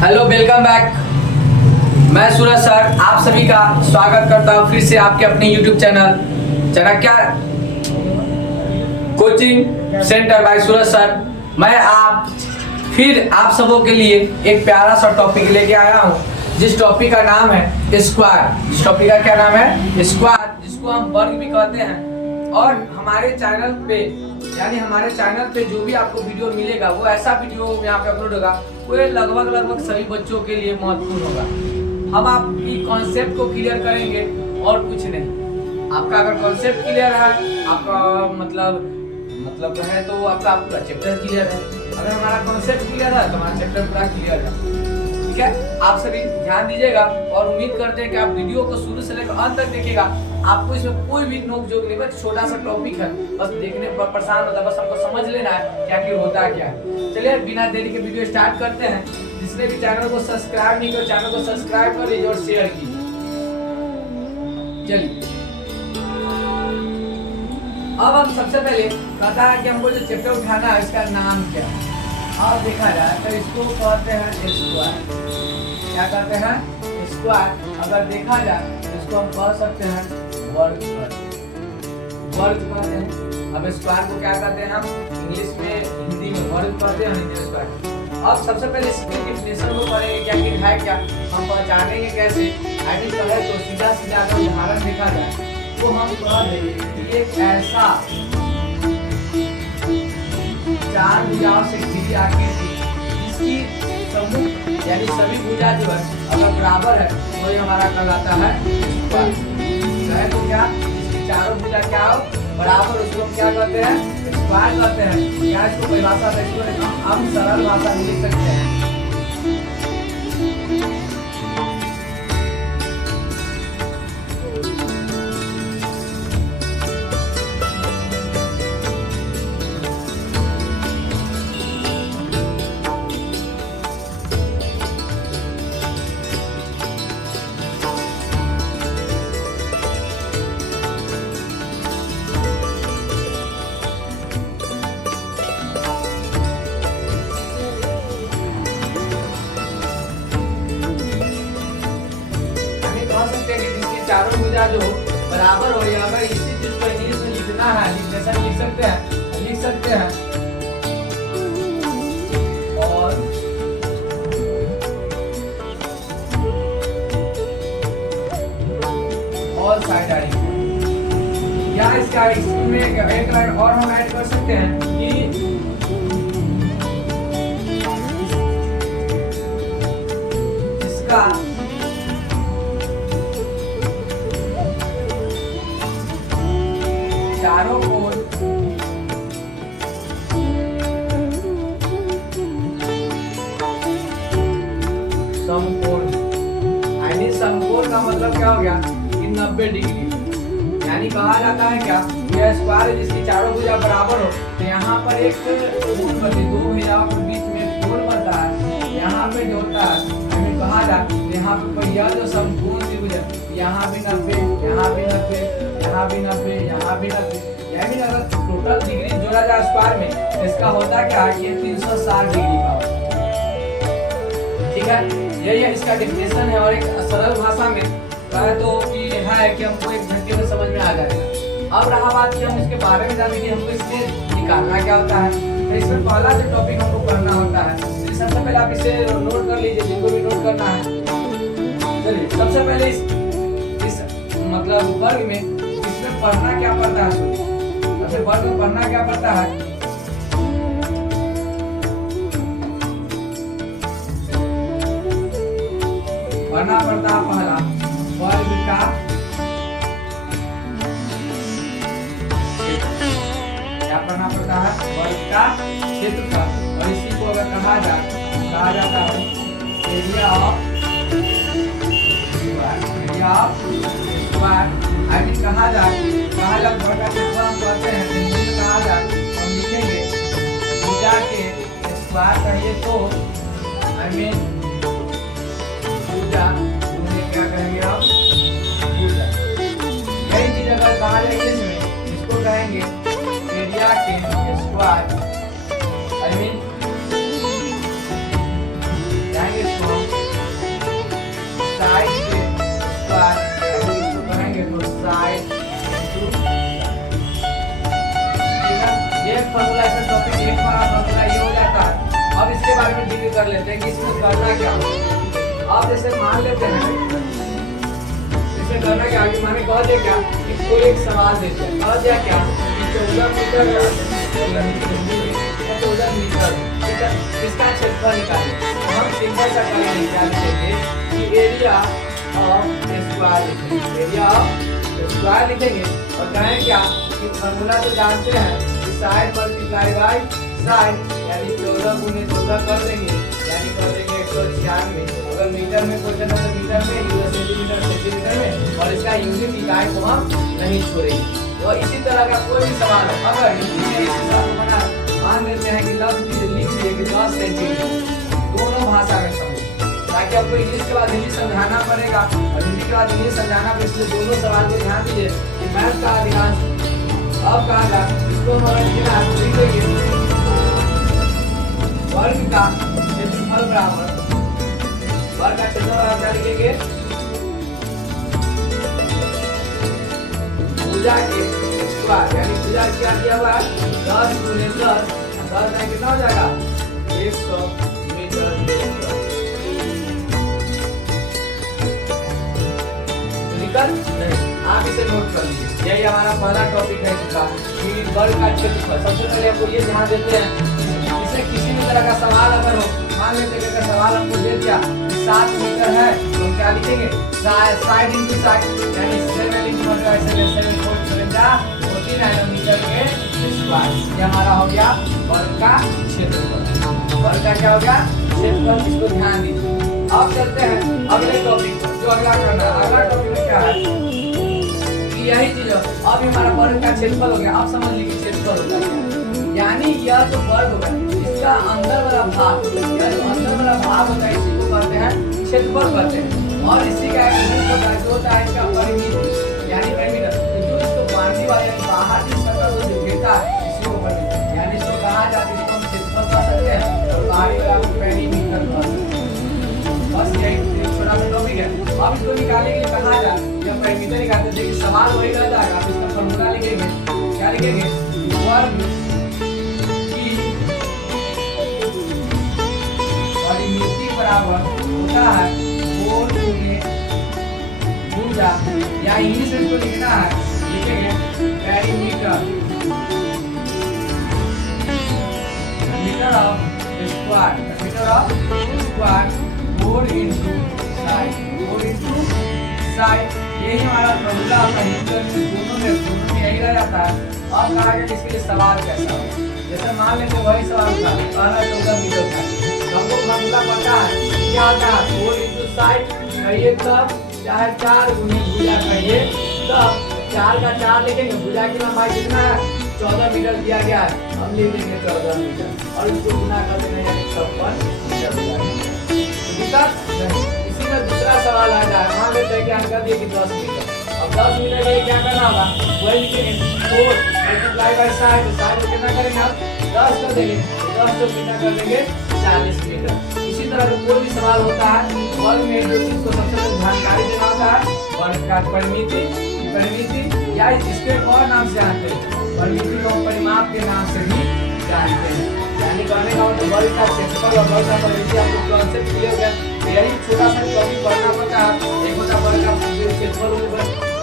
Hello, welcome back. मैं सूरज sir आप सभी का स्वागत करता हूं फिर से आपके अपने YouTube channel Chanakya coaching centre by Suraj sir. मैं आप सबों के लिए एक प्यारा सा टॉपिक लेके आया हूं, जिस टॉपिक का नाम है स्क्वायर। जिस टॉपिक का क्या नाम है? स्क्वायर, जिसको हम वर्ग भी कहते हैं। और हमारे चैनल पे जो भी आपको वीडियो मिलेगा वो ऐसा वीडियो यहाँ पे अपलोड होगा वो लगभग सभी बच्चों के लिए महत्वपूर्ण होगा। हम आपकी कॉन्सेप्ट को क्लियर करेंगे और कुछ नहीं। आपका अगर कॉन्सेप्ट क्लियर है, आपका मतलब है तो आपका पूरा चैप्टर क्लियर है। अगर हमारा कॉन्सेप्ट क्लियर है तो हमारा चैप्टर पूरा क्लियर है। ठीक है, आप सभी ध्यान दीजिएगा और उम्मीद करते हैं कि आप वीडियो को शुरू से लेकर अंत तक देखिएगा। आपको इसमें कोई भी नोक जोक नहीं, बस छोटा सा टॉपिक है, बस देखने पर परेशान होता है, बस हमको समझ लेना है क्या कि होता क्या है। चलिए बिना देरी के वीडियो स्टार्ट करते हैं। जिसने भी चैनल को सब्सक्राइब नहीं किया चैनल को सब्सक्राइब कर लीजिए और शेयर कीजिए। चलिए अब हम सबसे पहले पता है कि हमको जो चैप्टर उठाना है इसका नाम क्या है। और देखा जाए तो इसको कहते हैं स्क्वायर। क्या कहते हैं? स्क्वायर। अगर देखा जाए तो इसको हम कह सकते हैं वर्ग कहते हैं। अब स्क्वायर को क्या कहते हैं? हम इंग्लिश में हिंदी में वर्ग कहते हैं, हिंदी में स्क्वायर। अब सबसे पहले इसके डेफिनेशन को पढ़ेंगे क्या कि है क्या, हम पहचानेंगे कैसे। आई कहे तो सीधा अगर उदाहरण देखा जाए तो हम कह देंगे कि एक ऐसा चार भुजाओं से घिरी आकृति जिसकी समूह यानी सभी भुजा जो है अगर बराबर है तो ये हमारा कहलाता है स्क्वायर। तो क्या इसकी चारों भुजा क्या हो बराबर, उसको हम क्या कहते हैं? स्क्वायर कहते हैं। क्या इसको परिभाषा से इसको हम सरल भाषा में लिख सकते हैं। चारों भुजा जो बराबर हो या अगर इसी चीज को इंग्लिश में लिखना है डिफिनेशन लिख सकते हैं और साइड आर इक्वल। या इसका इसमें एक लाइन और हम ऐड कर सकते हैं कि इसका चारों कोण समकोण। यानी समकोण का मतलब क्या हो गया कि 90 डिग्री। यानी कहा जाता है क्या यह स्क्वायर जिसकी चारों भुजा बराबर हो तो यहाँ पर एक कोण बनती, दो भुजाओं के बीच में कोण बनता है। यहाँ पे जो होता है हमें कहा जाता है यहाँ पे यह जो समकोण त्रिभुज यहाँ भी 90, यहाँ भी 90, यहाँ भी 90, यहाँ भी 90, यानी अगर टोटल डिग्री जोड़ा जाए स्क्वायर में तो इसका होता क्या है कि 360 डिग्री का होता है। ठीक है, यही इसका डेफिनेशन है। और एक सरल भाषा में कहे तो कि है कि हमको एक घंटे में समझ में आ जाएगा। अब रहा बात कि हम इसके बारे में जाने कि हमको इससे निकालना क्या होता है। तो इसमें पहला जो टॉपिक हमको पढ़ना होता है तो सबसे पहले आप इसे नोट कर लीजिए, जिनको भी नोट करना है। चलिए सबसे पहले इस मतलब वर्ग में इसमें पढ़ना क्या पड़ता है? सबसे वर्ग में पढ़ना क्या पड़ता है? पढ़ना पड़ता है पहला वर्ग का क्या पढ़ना पड़ता है? वर्ग का क्षेत्रफल। और इसी को अगर कहा जाता है area of square. I mean कहा जाए वर्ग का क्षेत्रफल हम कहते हैं हिंदी में कहा जाए हम लिखेंगे भुजा के स्क्वायर कहिए तो आई मीन भुजा क्या कहेंगे आप? भुजा। यही चीज अगर कहा जाए इसमें इसको कहेंगे एरिया के स्क्वायर आई मीन लेते हैं कि इसमें करना क्या होगा। अब जैसे मान लेते हैं, जैसे करना क्या आगे माने कह दे क्या कि कोई एक सवाल देते हैं, कह दिया क्या कि 14 मीटर या 14 मीटर, ठीक है, इसका क्षेत्रफल निकालें। हम सिंपल सा करेंगे क्या लिखेंगे कि एरिया ऑफ स्क्वायर लिखेंगे, एरिया ऑफ स्क्वायर लिखेंगे और कहें क्या कि फॉर्मूला तो जानते हैं कि साइड मल्टीप्लाई बाय साइड, यानी 14 गुने 14 कर देंगे, यानी कर देंगे 196। अगर मीटर में क्वेश्चन है तो मीटर में, सेंटीमीटर सेंटीमीटर में, और इसका यूनिट इकाई को हम नहीं छोड़ेंगे। और इसी तरह का कोई भी सवाल हो, अगर हिंदी में इस हिसाब से बना मान लेते हैं कि लफ्ज लिख दिए कि 10 सेंटीमीटर, दोनों भाषा में समझ, ताकि आपको इंग्लिश के बाद हिंदी समझाना पड़ेगा और हिंदी के बाद इंग्लिश समझाना पड़ेगा, इसलिए दोनों सवाल को ध्यान दीजिए। मैथ का अधिकांश अब कहा जा इसको हम लिख देंगे वर्ग का क्षेत्रफल बराबर, वर्ग का क्षेत्रफल क्या लिखेंगे, भुजा के स्क्वायर, यानी भुजा क्या किया हुआ है 10 गुने 10, 10 में कितना हो जाएगा 100 मीटर। दिक्कत नहीं, आप इसे नोट कर लीजिए। यही हमारा पहला टॉपिक है इसका कि वर्ग का क्षेत्रफल। सबसे पहले आपको ये ध्यान देते हैं, इससे किसी भी तरह का सवाल अगर हो, मान लेते हैं कि सवाल हमको दे दिया 7 मीटर है तो हम क्या लिखेंगे साइड इंटू साइड, यानी 7 इंटू 7.49 मीटर के स्क्वायर। ये हमारा हो गया वर्ग का क्षेत्रफल। वर्ग का क्या हो गया क्षेत्रफल, इसको ध्यान दीजिए। अब चलते हैं अगले टॉपिक पर, जो अगला करना है। अगला टॉपिक में क्या है कि यही चीज अब हमारा वर्ग का क्षेत्रफल हो गया। अब समझ लीजिए क्षेत्रफल होता है, यानी यह जो वर्ग होगा इसका अंदर वाला भाग, यह जो अंदर वाला भाग होता है इसी को कहते हैं क्षेत्रफल कहते हैं। और इसी का एक रूप होता है जो होता है इसका परिमिति, यानी परिमिति जो इसको बाउंड्री वाले बाहर की सतह को जो घेरता है इसी को परिमिति, यानी इसको कहा जाता है, इसको हम क्षेत्रफल कह सकते हैं और बाहरी वाला को पेरीमीटर कह सकते हैं। बस यही एक छोटा सा टॉपिक है। अब इसको निकालने के लिए कहा जाए जब परिमिति निकालते हैं कि सवाल वही रह जाएगा, आप इसका फॉर्मूला लिखेंगे, क्या लिखेंगे वर्ग बराबर होता है 4 गुने भुजा, या इंग्लिश में इसको लिखना है, लिखेंगे perimeter, meter of square, meter of square 4 into side, 4 into side. यही हमारा फॉर्मूला दोनों में यही रह जाता है। अब कहा जाए इसके लिए सवाल कैसा हो, जैसे मान लेते वही सवाल था पहला 14 मीटर का, हमको फॉर्मूला पता है क्या था 4 इंटू साइड कहिए तब, चाहे 4 गुने भुजा कहिए तब, 4 का 4 लिखेंगे, भुजा की लंबाई कितना है 14 मीटर दिया गया है, हम लिख देंगे 14 मीटर और इसको गुना कर देंगे यानी 56 मीटर हो जाएगा। दिक्कत नहीं। इसी में दूसरा सवाल आ जाए, मान लेते हैं कि हम कर दिए कि 10 मीटर, अब 10 मीटर के लिए क्या करना होगा, वही लिखेंगे 4 मल्टीप्लाई बाय साइड, साइड को कितना करेंगे आप 10 कर देंगे, 10 को कितना कर देंगे 40 मीटर। इसी तरह का कोई भी सवाल होता है वर्ग में जो चीज को सबसे पहले जानकारी देना होता है वर्ग का परिमिति, परिमिति या इसके एक और नाम से जानते हैं, परिमिति को परिमाप के नाम से भी जानते हैं। यानी करने का मतलब वर्ग का क्षेत्रफल और वर्ग का परिमिति, आपको कॉन्सेप्ट क्लियर हो गया। यही छोटा सा टॉपिक पढ़ना पड़ता है, एक होता वर्ग का क्षेत्रफल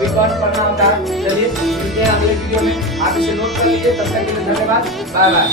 विकर्ण पढ़ना होता है। चलिए मिलते हैं अगले वीडियो में, आप इसे नोट कर लीजिए। तब तक के लिए धन्यवाद, बाय बाय।